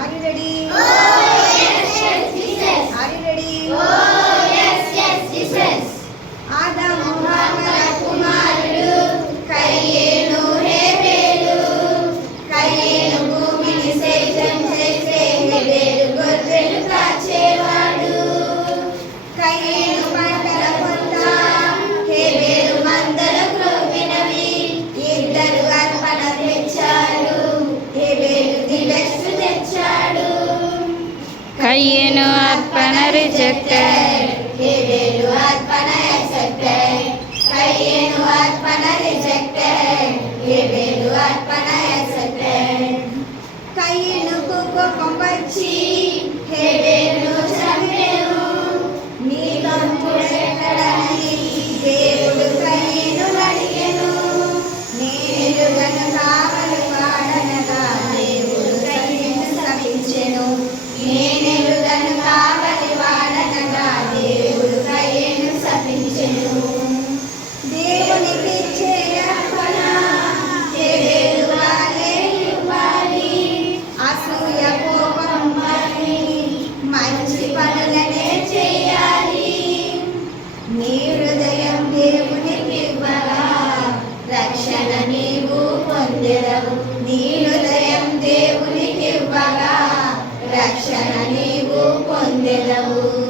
ஆடிடடி ஐயனு அர்ப்பணரு சக்த ಹಿರಿಯರು ಅರ್ಪಣ ಶಕ್ತೆ ಕೈಯೇನು ಅರ್ಪಣ ಶಕ್ತೆ ಹಿರಿಯರು ಅರ್ಪಣ ಶಕ್ತೆ ಕೈಯನ್ನು ಕುಂಕುಮ ಕೊಂಬಚ್ಚಿ ಹೇಳಿ ఎరవు నీనుదయం దేవునికివ్వగా రక్షణ నీవు పొందెదవు.